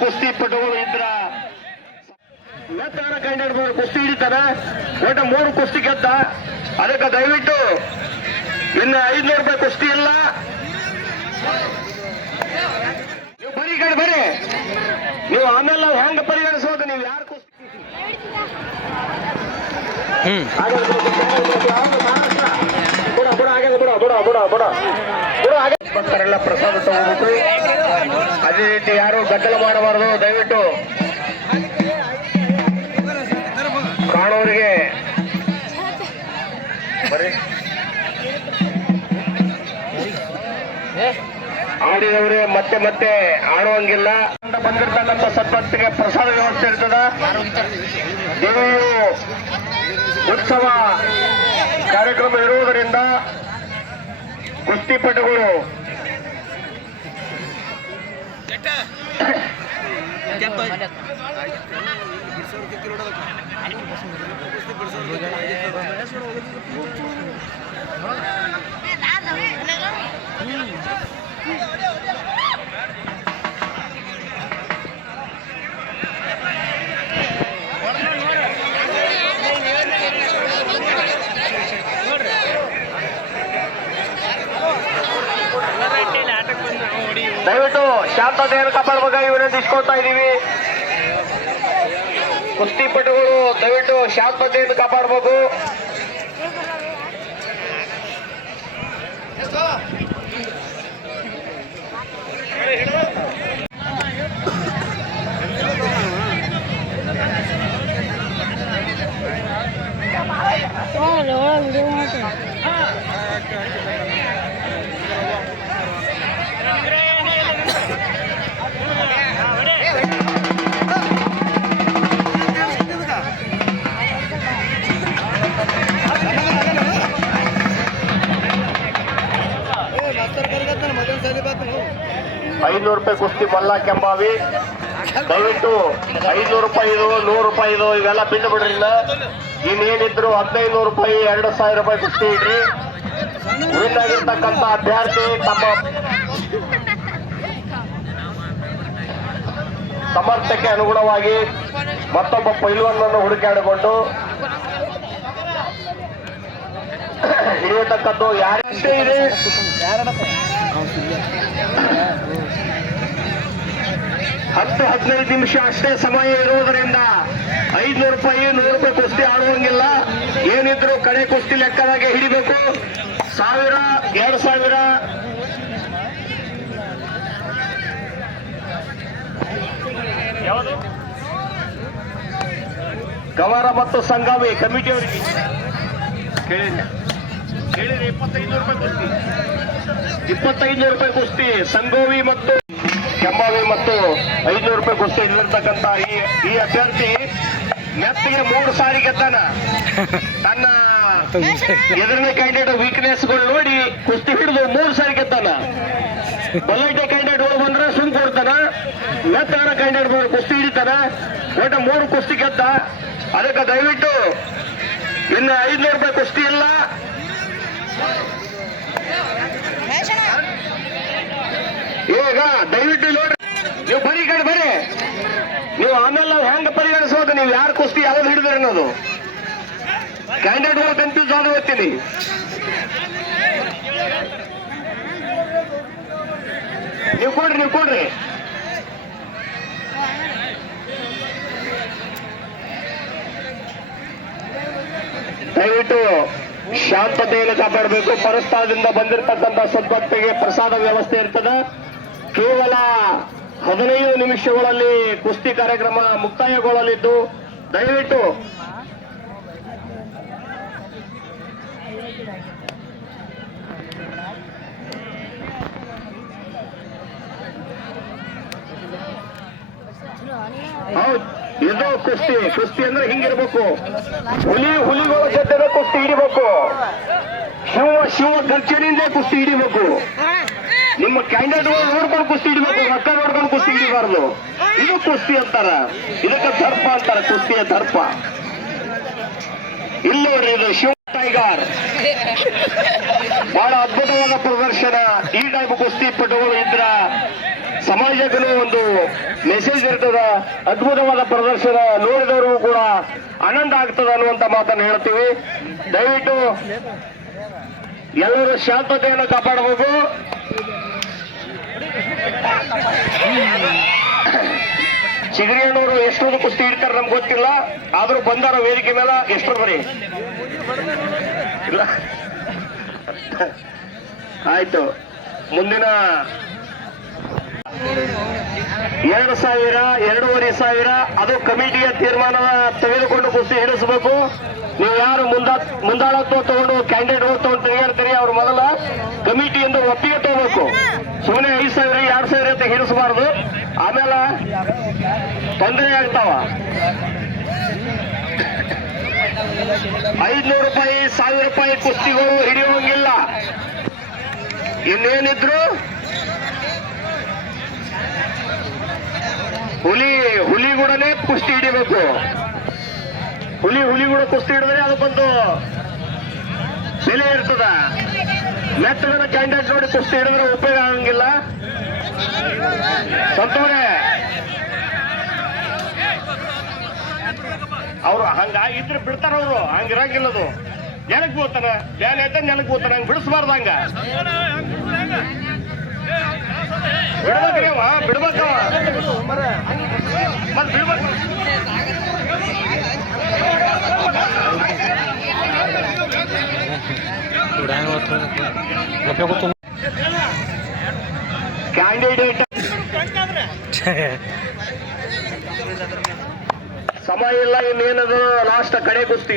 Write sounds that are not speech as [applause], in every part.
ಕುಸ್ತಿ ಪಟುಗಳು ಇದ್ರ ಇವತ್ತಾರ ಮೂರು ಕುಸ್ತಿ ಹಿಡಿತಾನ ಒಟ್ಟ ಮೂರು ಕುಸ್ತಿ ಗೆದ್ದ ಅದಕ್ಕೆ ದಯವಿಟ್ಟು ಇನ್ನು ಐದ್ನೂರು ರೂಪಾಯಿ ಕುಸ್ತಿ ಇಲ್ಲ ನೀವು ಬರೀ ಈ ಕಡೆ ಬರ್ರಿ ನೀವು ಆಮೇಲೆ ನಾವು ಹೆಂಗ ಪರಿಗಣಿಸೋದು ನೀವು ಯಾರು ಕುಸ್ತಿ ಹ್ಮ್ ಬಿಡ ಬಿಡ ಆಗ್ಯದ ಬುಡ ಬಿಡ ಬುಡ ಬುಡ ಬುಡ ಆಗ್ಯದ ಭಕ್ತರೆಲ್ಲ ಪ್ರಸಾದ ತಗೋಬೇಕು ಅದೇ ರೀತಿ ಯಾರು ಗದ್ದಲ ಮಾಡಬಾರದು, ದಯವಿಟ್ಟು ಕಾಣೋರಿಗೆ ಬರೀ ಆಡಿದವರೇ ಮತ್ತೆ ಮತ್ತೆ ಆಡುವಂಗಿಲ್ಲ. ಬಂದಿರ್ತಕ್ಕಂಥ ಸದ್ಭಕ್ತಿಗೆ ಪ್ರಸಾದ ವ್ಯವಸ್ಥೆ ಇರ್ತದ. ದೇವಿಯು ಉತ್ಸವ ಕಾರ್ಯಕ್ರಮ ಇರುವುದರಿಂದ ಕುಸ್ತಿಪಟುಗಳು ಕೆಟ್ಟ ಕೆಪ್ಪ ಎರಡು ಸಾವಿರ ರೂಪಾಯಿ ಕಿಲೋ ಕೊಡೋದಕ್ಕೆ ಎರಡು ಸಾವಿರ ರೂಪಾಯಿ ಕಿಲೋ ಕೊಡೋದಕ್ಕೆ ದಯವಿಟ್ಟು ಶಾಂತತೆಯನ್ನು ಕಾಪಾಡಬೇಕಾಗಿ ವಿನಂತಿಸ್ಕೊಳ್ತಾ ಇದ್ದೀವಿ. ಕುಸ್ತಿಪಟುಗಳು ದಯವಿಟ್ಟು ಶಾಂತತೆಯನ್ನು ಕಾಪಾಡಬೇಕು. ವಿಡಿಯೋ ಮಾಡ್ತೀನಿ ಐನೂರು ರೂಪಾಯಿ ಕುಸ್ತಿ ಮಲ್ಲ ಕೆಂಬಾವಿ. ದಯವಿಟ್ಟು ಐನೂರು ರೂಪಾಯಿ ಇದು, ನೂರು ರೂಪಾಯಿ ಇದು, ಇವೆಲ್ಲ ಬಿಟ್ಟು ಬಿಡ್ರಿ ಇನ್ನ ಇನ್ನೇನಿದ್ರು ಹದಿನೈದು ರೂಪಾಯಿ, ಎರಡು ಸಾವಿರ ರೂಪಾಯಿ ಕುಸ್ತಿ ಇಡ್ರಿ. ವಿನ್ ಆಗಿರ್ತಕ್ಕಂಥ ಅಭ್ಯರ್ಥಿ ತಮ್ಮ ಸಮರ್ಥಕ್ಕೆ ಅನುಗುಣವಾಗಿ ಮತ್ತೊಬ್ಬ ಪೈಲ್ವನ್ನನ್ನು ಹುಡುಕಾಡಿಕೊಂಡು ಇರತಕ್ಕದ್ದು ಯಾರಷ್ಟೇ ಇದೆ ಹತ್ತು ಹದಿನೈದು ನಿಮಿಷ ಅಷ್ಟೇ ಸಮಯ ಇರುವುದರಿಂದ ಐದ್ನೂರು ರೂಪಾಯಿ, ನೂರು ರೂಪಾಯಿ ಕುಸ್ತಿ ಆಡುವಂಗಿಲ್ಲ. ಏನಿದ್ರು ಕಡೆ ಕುಸ್ತಿ ಲೆಕ್ಕದಾಗೆ ಹಿಡಿಬೇಕು. ಸಾವಿರ, ಎರಡು ಸಾವಿರ. ಗವರ ಮತ್ತು ಸಂಗಾಮಿ ಕಮಿಟಿ ಅವರಿಗೆ ಕೇಳಿದ್ರೆ ಇಪ್ಪತ್ತೈದು ರೂಪಾಯಿ ಕುಸ್ತಿ. ಇಪ್ಪತ್ತೈದು ರೂಪಾಯಿ ಕುಸ್ತಿ, ಸಂಗೋವಿ ಮತ್ತು ಕೆಂಬಾವಿ ಮತ್ತು ಐನೂರು ರೂಪಾಯಿ ಕುಸ್ತಿ ಇಲ್ಲಿರ್ತಕ್ಕಂಥ ಈ ಈ ಅಭ್ಯರ್ಥಿ ಮೆತ್ತಿಗೆ ಮೂರು ಸಾರಿ ಗೆದ್ದಾನ. ತನ್ನ ಎದುರನೇ ಕ್ಯಾಂಡಿಡೇಟ್ ವೀಕ್ನೆಸ್ಗಳು ನೋಡಿ ಕುಸ್ತಿ ಹಿಡಿದು ಮೂರು ಸಾರಿ ಗೆದ್ದಾನ. ಬಲೈಟೆ ಕ್ಯಾಂಡಿಡೇಟ್ ಹೋಗಿ ಬಂದ್ರೆ ಸುಮ್ ಕೊಡ್ತಾನ. ಮೆತ್ತನ ಕ್ಯಾಂಡಿಡೇಟ್ ಬಂದ್ರೆ ಕುಸ್ತಿ ಹಿಡಿತಾನ. ಒಟ್ಟ ಮೂರು ಕುಸ್ತಿ ಗೆದ್ದ. ಅದಕ್ಕೆ ದಯವಿಟ್ಟು ಇನ್ನು ಐದ್ನೂರು ರೂಪಾಯಿ ಕುಸ್ತಿ ಇಲ್ಲ. ದಯವಿಟ್ಟು ನೋಡ್ರಿ. ನೀವು ಬರೀ ಕಡೆ ಬರ್ರಿ ನೀವು ಆಮೇಲೆ ನಾವು ಹೆಂಗ್ ಪರಿಗಣಿಸೋದು ನೀವು ಯಾರು ಕುಸ್ತಿ ಯಾವ್ದು ಹಿಡಿದ್ರಿ ಅನ್ನೋದು. ಕ್ಯಾಂಡಿಡೇಟ್ಗಳು ಕನ್ಫ್ಯೂಸ್ ಆದ ಹೋಗ್ತೀನಿ. ನೀವು ಕೊಡ್ರಿ ನೀವು ಕೊಡ್ರಿ. ದಯವಿಟ್ಟು ಶಾಂತತೆಯನ್ನು ಕಾಪಾಡಬೇಕು. ಪರಸ್ಥಳದಿಂದ ಬಂದಿರತಕ್ಕಂಥ ಸದ್ಭಕ್ತಿಗೆ ಪ್ರಸಾದ ವ್ಯವಸ್ಥೆ ಇರ್ತದೆ. ಕೇವಲ ಹದಿನೈದು ನಿಮಿಷಗಳಲ್ಲಿ ಕುಸ್ತಿ ಕಾರ್ಯಕ್ರಮ ಮುಕ್ತಾಯಗೊಳ್ಳಲಿದ್ದು, ದಯವಿಟ್ಟು. ಇದು ಕುಸ್ತಿ. ಕುಸ್ತಿ ಅಂದ್ರೆ ಹಿಂಗಿರ್ಬೇಕು. ಹುಲಿ, ಹುಲಿಗಳ ಜೊತೆ ಕುಸ್ತಿ ಹಿಡಿಬೇಕು. ಶಿವ ಶಿವ ಖರ್ಚಿನಿಂದ ಕುಸ್ತಿ ಹಿಡಿಬೇಕು. ನಿಮ್ಮ ಕ್ಯಾಂಡಿಡೇಟ್ ನೋಡ್ಕೊಂಡು ಕುಸ್ತಿ ಹಿಡಿಬೇಕು ರೊಕ್ಕ ನೋಡ್ಕೊಂಡು ಕುಸ್ತಿ ಹಿಡಿಬಾರ್ದು. ಇದು ಕುಸ್ತಿ ಅಂತಾರ. ಇದಕ್ಕೆ ದರ್ಪ ಅಂತಾರ ಕುಸ್ತಿಯ ದರ್ಪ. ಇಲ್ಲಿ ನೋಡ್ರಿ ಇದು ಶಿವ ಟೈಗರ್ ಬಹಳ ಅದ್ಭುತವಾದ ಪ್ರದರ್ಶನ. ಈ ಟೈಪ್ ಕುಸ್ತಿ ಪಟುಗಳು ಇದ್ರ ಸಮಾಜಕ್ಕೂ ಒಂದು ಮೆಸೇಜ್ ಇರ್ತದ. ಅದ್ಭುತವಾದ ಪ್ರದರ್ಶನ. ನೋಡಿದವರು ಕೂಡ ಆನಂದ ಆಗ್ತದ ಅನ್ನುವಂತ ಮಾತನ್ನು ಹೇಳ್ತೀವಿ. ದಯವಿಟ್ಟು ಎಲ್ಲರೂ ಶಾಂತತೆಯನ್ನು ಕಾಪಾಡಬೇಕು. ಚಿಗರಿಯಣ್ಣವರು ಎಷ್ಟೊಂದು ಕುಸ್ತಿ ಇಡ್ತಾರೆ ನಮ್ಗೆ ಗೊತ್ತಿಲ್ಲ. ಆದ್ರೂ ಬಂದಾರ ವೇದಿಕೆ ಮೇಲೆ ಎಷ್ಟು ಬರೀ. ಇಲ್ಲ. ಆಯ್ತು. ಮುಂದಿನ ಎರಡು ಸಾವಿರ, ಎರಡೂವರೆ ಸಾವಿರ. ಅದು ಕಮಿಟಿಯ ತೀರ್ಮಾನ ತೆಗೆದುಕೊಂಡು ಕುಸ್ತಿ ಹಿಡಿಸಬೇಕು. ನೀವು ಯಾರು ಮುಂದಾ ಮುಂದಾಳತ್ವ ತಗೊಂಡು ಕ್ಯಾಂಡಿಡೇಟ್ ತಗೊಂಡು ತಿರುಗಾಡ್ತೀರಿ ಅವ್ರ ಮೊದಲ ಕಮಿಟಿಯಿಂದ ಒಪ್ಪಿಗೆ ತಗೋಬೇಕು ಸುಮ್ಮನೆ ಐದು ಸಾವಿರ ಎರಡು ಸಾವಿರ ಅಂತ ಹಿಡಿಸಬಾರ್ದು ಆಮೇಲೆ ತೊಂದರೆ ಆಗ್ತಾವ. ಐದ್ನೂರು ರೂಪಾಯಿ, ಸಾವಿರ ರೂಪಾಯಿ ಕುಸ್ತಿಗಳು ಹಿಡಿಯುವಂಗಿಲ್ಲ. ಇನ್ನೇನಿದ್ರು ಹುಲಿ ಹುಲಿ ಕೂಡನೇ ಕುಸ್ತಿ ಹಿಡಿಬೇಕು. ಹುಲಿ ಹುಲಿ ಕೂಡ ಕುಸ್ತಿ ಹಿಡಿದ್ರೆ ಅದಕ್ಕೊಂದು ಬೆಲೆ ಇರ್ತದ. ಮೆತ್ತಗನ ಕ್ಯಾಂಡಿಡೇಟ್ ನೋಡಿ ಕುಸ್ತಿ ಹಿಡಿದ್ರೆ ಉಪಯೋಗ ಆಗಂಗಿಲ್ಲ. ಸಂತೋರೆ ಅವ್ರು ಇದ್ರೆ ಬಿಡ್ತಾರ ಅವರು. ಹಂಗಿರಂಗಿಲ್ಲದು ಅದು. ನೆಲಕ್ ಹೋಗ್ತಾನ ಬ್ಯಾನ್ ಐತೆ ನೆಲಕ್ ಹೋಗ್ತಾನ ಹಂಗ ಬಿಡಿಸ್ಬಾರ್ದು ಹಂಗ. ಬಿಡ್ಬೇಕ್ರಿ ಅವ ಬಿಡ್ಬೇಕವ ಮತ್ ಬಿಡ್ಬೇಕು. ಕ್ಯಾಂಡಿಡೇಟ್ [laughs] ಸಮಯ ಇಲ್ಲ ಇನ್ನೇನದು? ಲಾಸ್ಟ್ ಕಡೆ ಕುಸ್ತಿ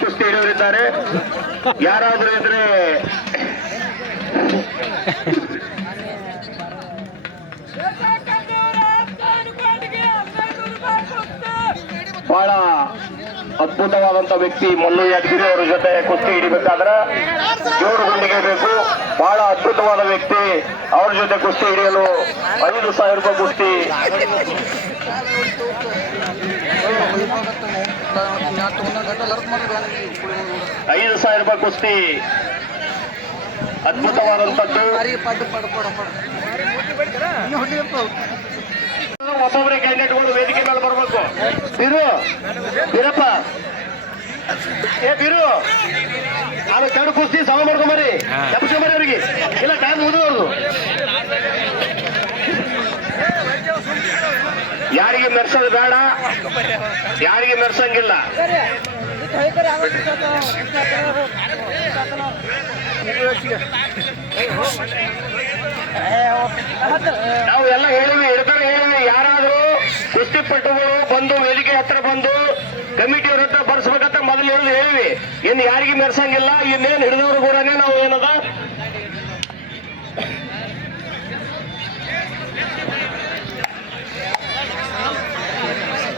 ಕುಸ್ತಿ ಹಿಡಿಯವರಿದ್ದಾರೆ ಯಾರಾದ್ರೂ ಇದ್ರೆ ಅದ್ಭುತವಾದಂತ ವ್ಯಕ್ತಿ ಮಲ್ಲು ಯಾದಗಿರಿ ಅವರ ಜೊತೆ ಕುಸ್ತಿ ಹಿಡಿಬೇಕಾದ್ರೆ ಜೋರು ಗುಂಡಿಗೆ ಬೇಕು. ಬಹಳ ಅದ್ಭುತವಾದ ವ್ಯಕ್ತಿ. ಅವ್ರ ಜೊತೆ ಕುಸ್ತಿ ಹಿಡಿಯಲು ಐದು ಸಾವಿರ ರೂಪಾಯಿ ಕುಸ್ತಿ. ಐದು ಸಾವಿರ ರೂಪಾಯಿ ಕುಸ್ತಿ. ಅದ್ಭುತವಾದಂತದ್ದು. ಒಬ್ಬೊಬ್ಬರೇ ಕ್ಯಾಂಡಿಡೇಟ್ಗಳು ವೇದಿಕೆ ಬಿರು. ಬೀರಪ್ಪ. ಏ ಬಿರು. ಅದು ಕಡು ಕುಸ್ತಿ ಸಮ ಮಾಡ್ಕೊಂಬರಿ ತಪ್ಪಿಸ್ಕೊಂಬರಿ ಅವ್ರಿಗೆ. ಇಲ್ಲ ಟೈಮ್ ಮುಗಿದವ್ರದು ಯಾರಿಗೆ ಮೆರ್ಸೋದು ಬೇಡ ಯಾರಿಗೆ ಮೆರ್ಸಂಗಿಲ್ಲ ನಾವು ಎಲ್ಲ ಹೇಳಿವಿ ಹಿಡ್ತಾರೆ ಕುಸ್ತಿಪಟುಗಳು ಬಂದು ವೇದಿಕೆ ಹತ್ರ ಬಂದು ಕಮಿಟಿ ಹತ್ರ ಬರ್ಸ್ಬೇಕಂತ ಮೊದಲು ಹೇಳಿ ಹೇಳಿವಿ. ಇನ್ನು ಯಾರಿಗೆ ಮೆರ್ಸಂಗಿಲ್ಲ, ಇನ್ನೇನು ಹಿಡಿದವ್ರು ಕೂಡ ನಾವು ಏನದ?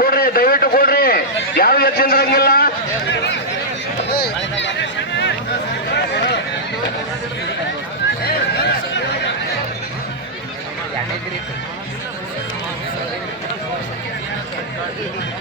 ಕೊಡ್ರಿ, ದಯವಿಟ್ಟು ಕೊಡ್ರಿ. ಯಾವ ಹೆಚ್ಚಿಂದ್ರಂಗಿಲ್ಲ? ಕಡ್ಲಿಗೆ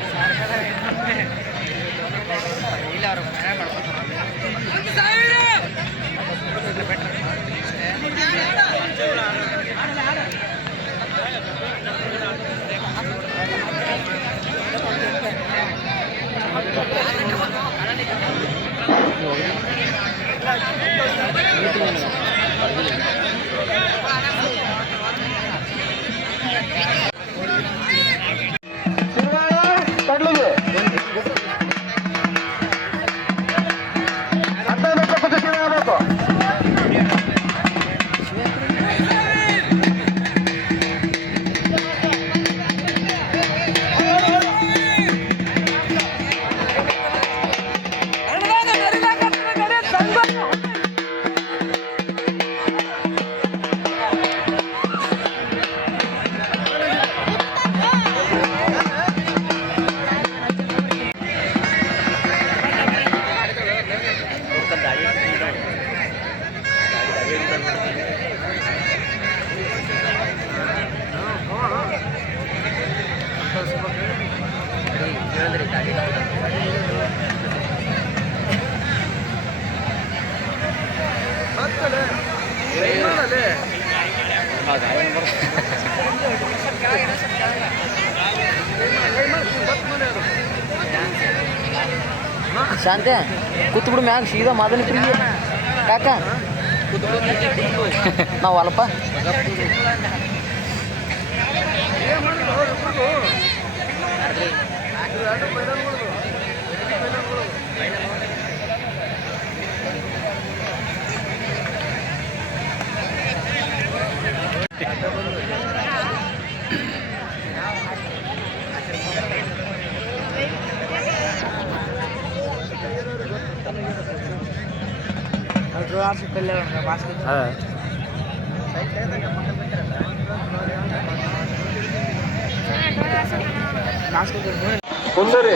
ಶಾಂತೆ ಕೂತ್ಬಿಡು ಮ್ಯಾಗ ಸೀದಾ ಮಾದಲಿ ಪ್ರಿಯ ಕಾಕ ನಾವು ಕುಂದರಿ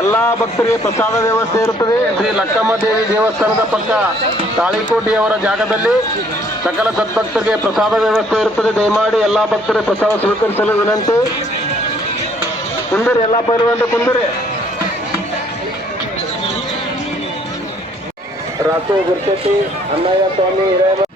ಎಲ್ಲಾ ಭಕ್ತರಿಗೆ ಪ್ರಸಾದ ವ್ಯವಸ್ಥೆ ಇರುತ್ತದೆ. ಶ್ರೀ ಲಕ್ಕಮ್ಮ ದೇವಿ ದೇವಸ್ಥಾನದ ಪಕ್ಕ ತಾಳಿಕೋಟೆಯವರ ಜಾಗದಲ್ಲಿ ಸಕಲ ಸದ್ಭಕ್ತರಿಗೆ ಪ್ರಸಾದ ವ್ಯವಸ್ಥೆ ಇರುತ್ತದೆ. ದಯಮಾಡಿ ಎಲ್ಲಾ ಭಕ್ತರು ಪ್ರಸಾದ ಸ್ವೀಕರಿಸಲು ವಿನಂತಿ. ಕುಂದರಿ ಎಲ್ಲಾ ಪೈರುವಂತೆ ಕುಂದರಿ. రాతో గుర్తొచ్చి అన్నయ్య స్వామి ఇరవై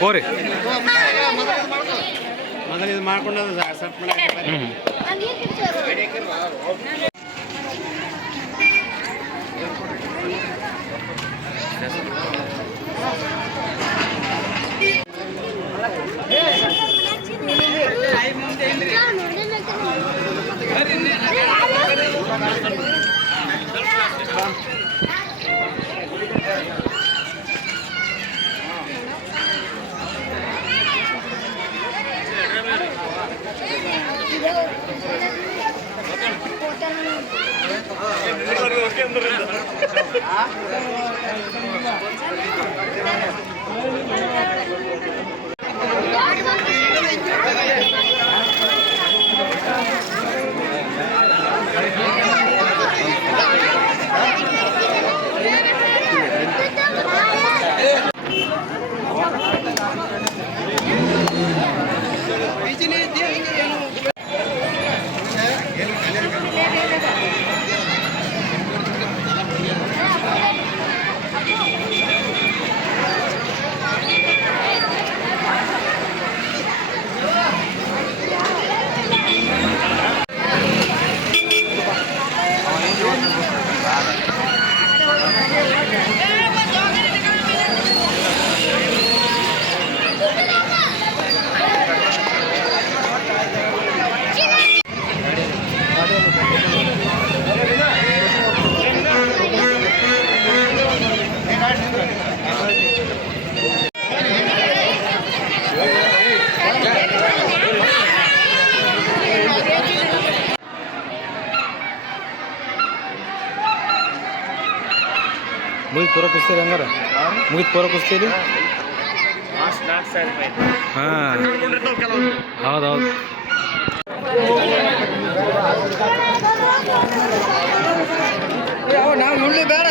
ಹೋರಿ. ಮೊದಲು ಇದು ಮಾಡ್ಕೊಂಡು ಸೆಟ್ ಮಾಡಿ ಮುಗಿದು ಮುಗಿತು ಪೂರ ಕುಸ್ತೀರಿ ಹೌದೌದು. ನಾವು ಮುಳ್ಳು ಬೇಡ